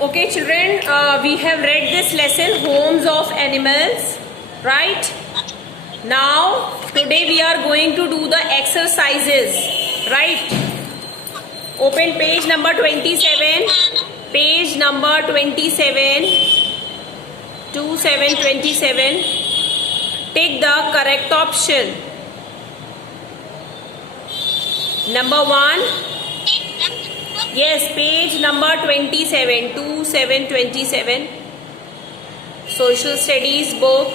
Okay, children, we have read this lesson, Homes of Animals, right? Now, today we are going to do the exercises, right? Open page number 27, page number 27, 2727. Take the correct option. Number 1. Yes, page number 27, 2727. Social Studies book.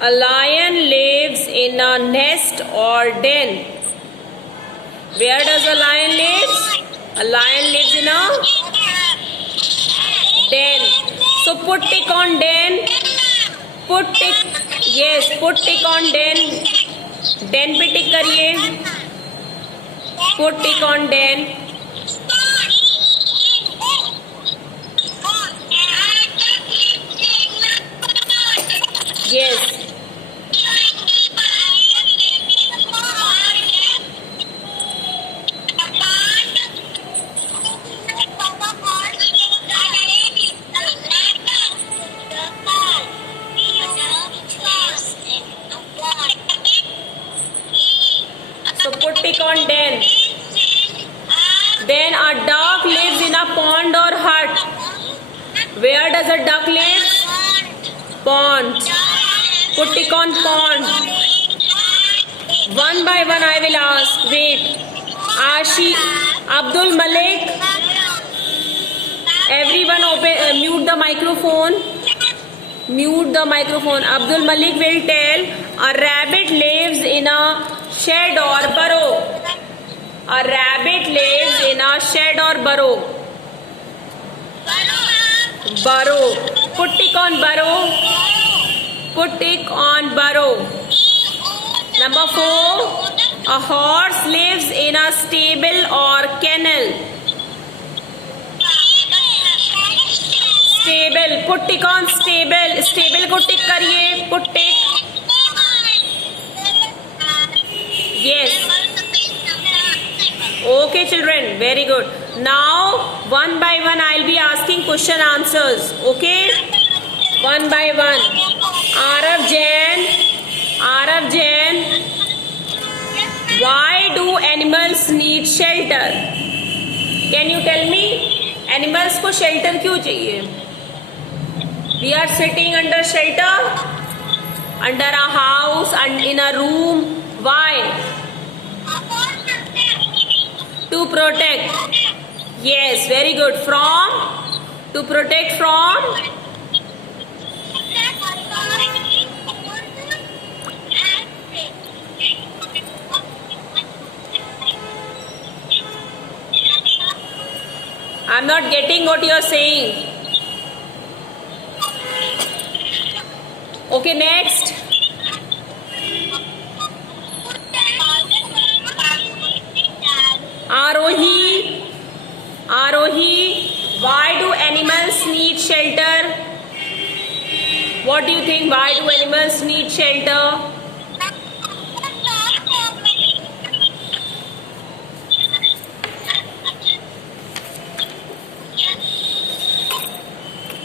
A lion lives in a nest or den. Where does a lion live? A lion lives in a den. So put tick on den. Put tick. Yes, put tick on den. Den पे टिक करिए. Put tick on den. Yes. So put tick on den. Then a duck lives in a pond or hut. Where does a duck live? Pond. Put tick on pond. One by one I will ask. Wait. Ashi, Abdul Malik. Everyone open. Mute the microphone. Mute the microphone. Abdul Malik will tell. A rabbit lives in a shed or burrow. A rabbit lives in a shed or burrow. Burrow. Put tick on burrow. Put tick on burrow. Number 4. A horse lives in a stable or kennel. Stable. Put tick on stable. Stable को tick करिए. Put tick. Yes. Okay, children. Very good. Now, one by one, I'll be asking question answers. Okay? One by one. Arav Jain. Arav Jain. Why do animals need shelter? Can you tell me? Animals को shelter क्यों चाहिए? We are sitting under shelter, under a house and in a room. Why? To protect. Yes, very good. From? To protect from? I'm not getting what you are saying. Okay, next. Arohi. Arohi. Why do animals need shelter? What do you think? Why do animals need shelter?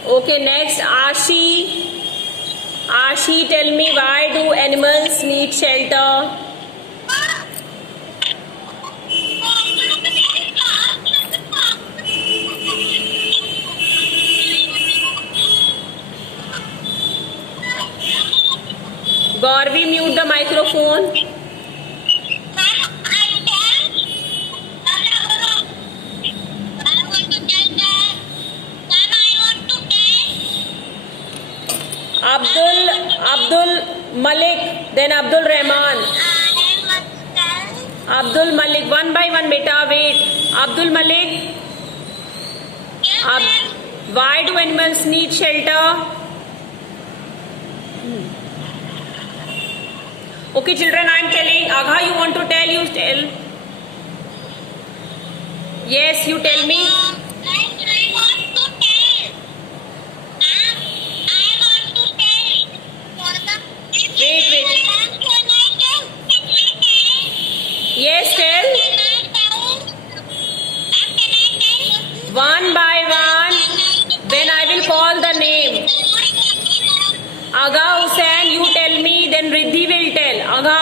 Okay, next. Ashi. Ashi, tell me, why do animals need shelter? Gauravi, mute the microphone. Abdul Malik, then Abdul Rahman. Abdul Malik, one by one, beta, wait. Abdul Malik. Why do animals need shelter? Okay, children, I am telling. Agha, you want to tell? You tell. Yes, you tell me. Wait. Yes, tell. One by one. When I will call the name. Agha, Hussain, you tell me. Then Riddhi will tell. Agha.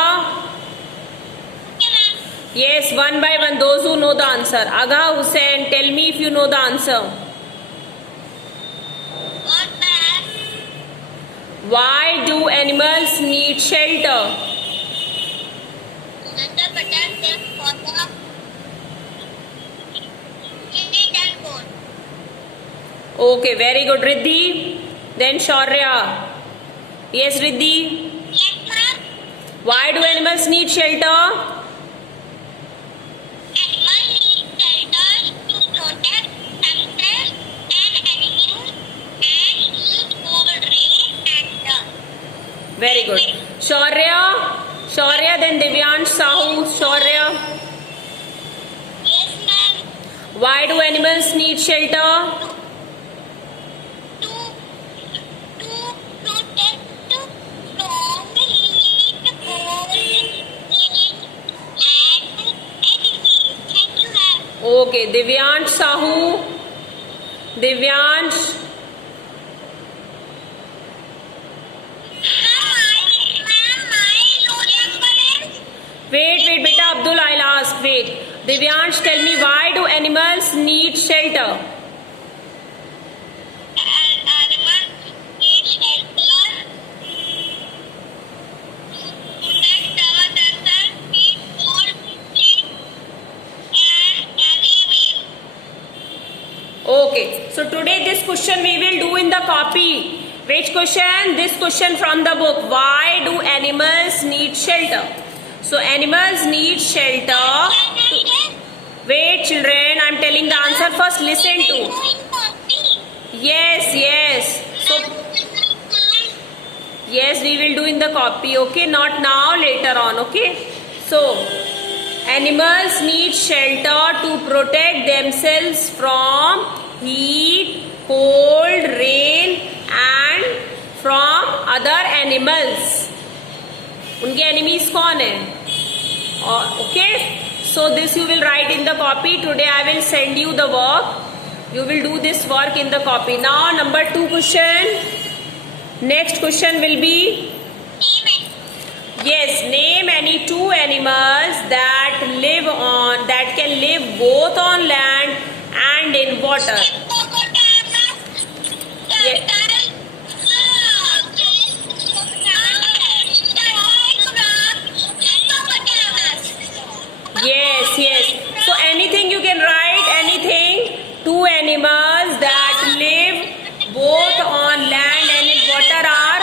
Yes, one by one. Those who know the answer. Agha, Hussain, tell me if you know the answer. Why do animals need shelter? Okay, very good. Riddhi. Then Shaurya. Yes, Riddhi. Why do animals need shelter? Very good. Shaurya, then Divyansh Sahu. Shaurya. Yes, ma'am. Why do animals need shelter? To protect from heat, cold, rain, and enemies. Thank you, ma'am. Okay, Divyansh Sahu. Divyansh. Wait, beta Abdul, I'll ask. Wait. Divyansh, tell me, why do animals need shelter? Animals need shelter to protect themselves, heat, cold, rain, and enemies. Okay. So today this question we will do in the copy. Which question? This question from the book. Why do animals need shelter? So animals need shelter. Wait, children, I'm telling the answer first. Listen to. Yes. So yes, we will do in the copy. Okay, not now, later on. Okay. So animals need shelter to protect themselves from heat, cold, rain, and from other animals. उनके enemies कौन है? Okay, so this you will write in the copy. Today I will send you the work. You will do this work in the copy. Now number 2 question. Next question will be, yes, name any 2 animals that can live both on land and in water. Yeah. Yes. So anything you can write, anything. 2 animals that live both on land and in water are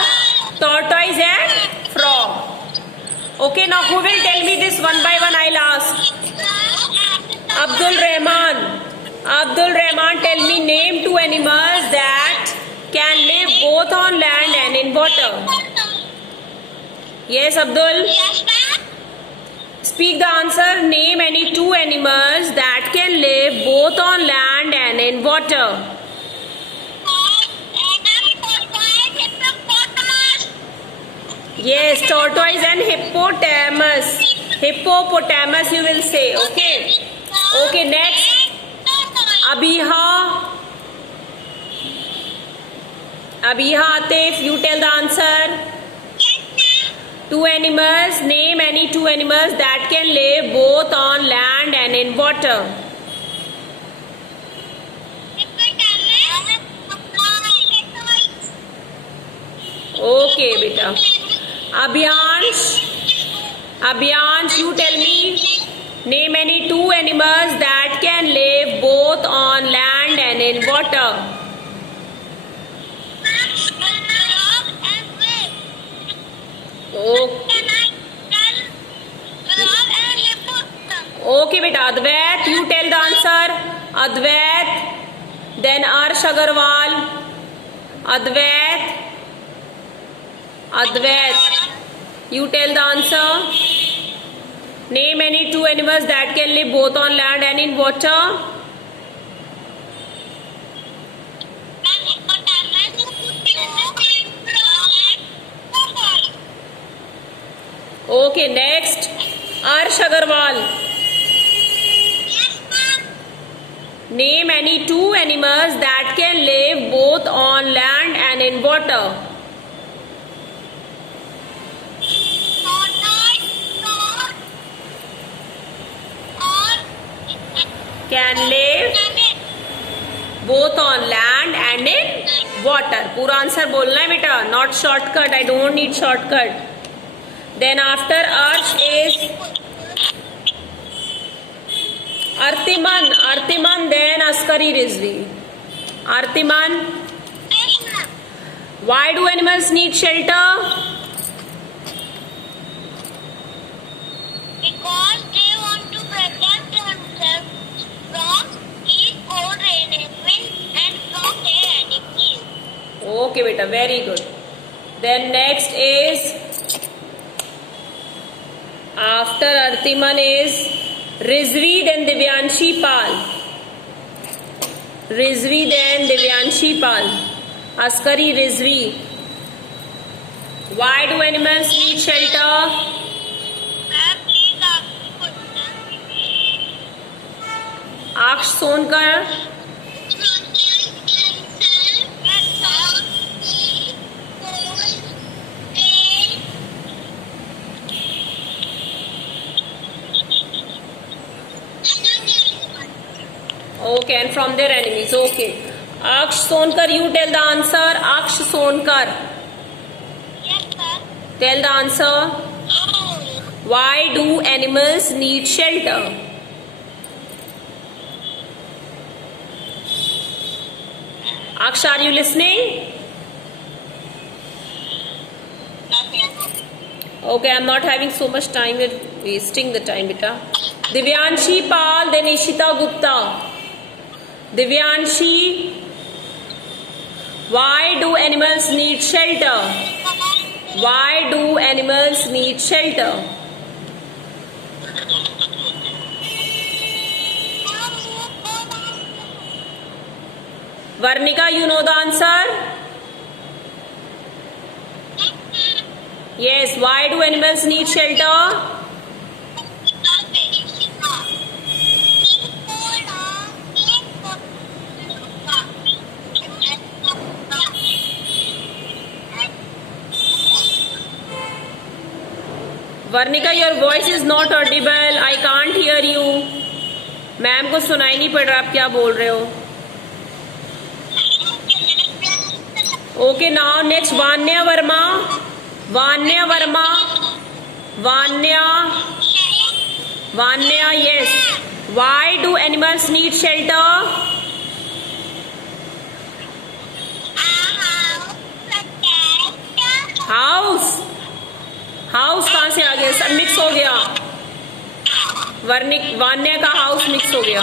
tortoise and frog. Okay, now who will tell me this one by one? I'll ask. Abdul Rahman, tell me, name 2 animals that can live both on land and in water. Yes, Abdul. Yes, ma'am. Speak the answer. Name any 2 animals that can live both on land and in water. Yes, tortoise and hippopotamus. Hippopotamus you will say. Okay, next. Abiha Atif, you tell the answer. 2 animals. Name any 2 animals that can live both on land and in water. Okay, beta. Abhyansh, you tell me. Name any 2 animals that can live both on land and in water. Okay, beta. Advait, you tell the answer. Advait. Then Arsh Agarwal. Advait. You tell the answer. Name any 2 animals that can live both on land and in water. Okay, next. Arsh Harsh Agarwal. Yes, ma'am. Name any two animals that can live both on land and in water. Can live both on land and in water. पूरा answer बोलना है बेटा, not shortcut. I don't need shortcut. Then after Arch is Artiman. Artiman, then Askari Rizvi. Artiman. Yes, ma'am. Why do animals need shelter? Because they want to protect themselves from heat, cold, rain, and wind, and from their enemies. Okay, beta, very good. Then next is after Artiman is Rizvi, then Divyanshi Pal. Rizvi, then Divyanshi Pal. Askari Rizvi. Why do animals need shelter? Ma'am, please ask me question. Aksh Sonkar. Okay, and from their enemies. Okay. Aksh Sonkar, you tell the answer. Aksh Sonkar. Yes, sir. Tell the answer. Why do animals need shelter? Aksh, are you listening? Okay, I'm not having so much time. We're wasting the time, beta. Divyanshi Pal, then Ishita Gupta. Divyanshi, why do animals need shelter? Why do animals need shelter? Varnika, you know the answer? Yes, why do animals need shelter? Varnika, your voice is not Audible. I can't hear you. Ma'am को सुनाई नहीं पड़ रहा आप क्या बोल रहे हो. Okay, now next Vanya Verma. Vanya Verma. Vanya, yes. Why do animals need shelter? House. House कहाँ से आ गया? सब मिक्स हो गया. वान्या का हाउस मिक्स हो गया.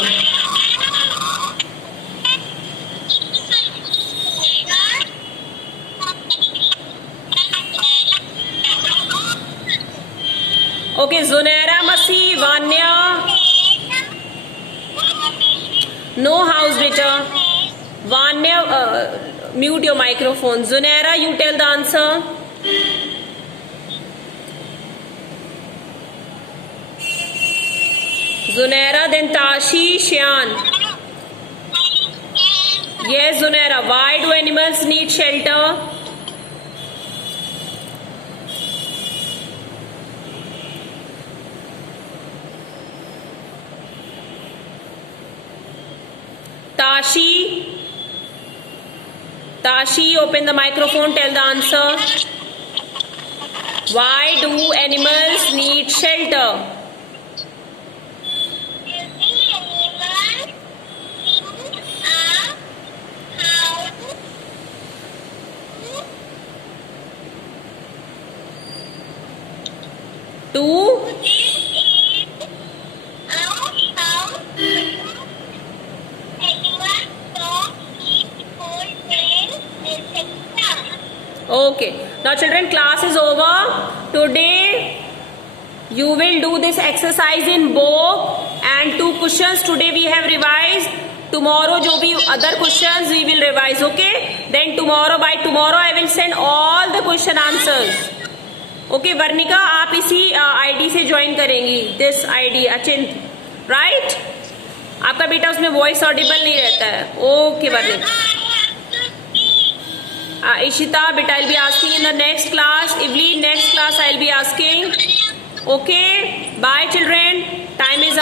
Okay, Zunaira Masih. Vanya, no house बेटा. Vanya, mute your microphone. Zunaira, you tell the answer. Zunaira, then Tashi, Shyan. Yes, Zunaira. Why do animals need shelter? Tashi, open the microphone. Tell the answer. Why do animals need shelter? Okay, now children, class is over. Today you will do this exercise in book and 2 questions today we have revised. Tomorrow जो भी other questions we will revise. Okay, then by tomorrow I will send all the question answers. Okay Varnika, आप इसी ID से join करेंगी, this ID अचिंत, right? आपका बेटा उसमें voice Audible नहीं रहता है. Okay Varnika. Ishita, beta, I'll be asking in the next class. Evelyn, next class I'll be asking. Okay, bye children. Time is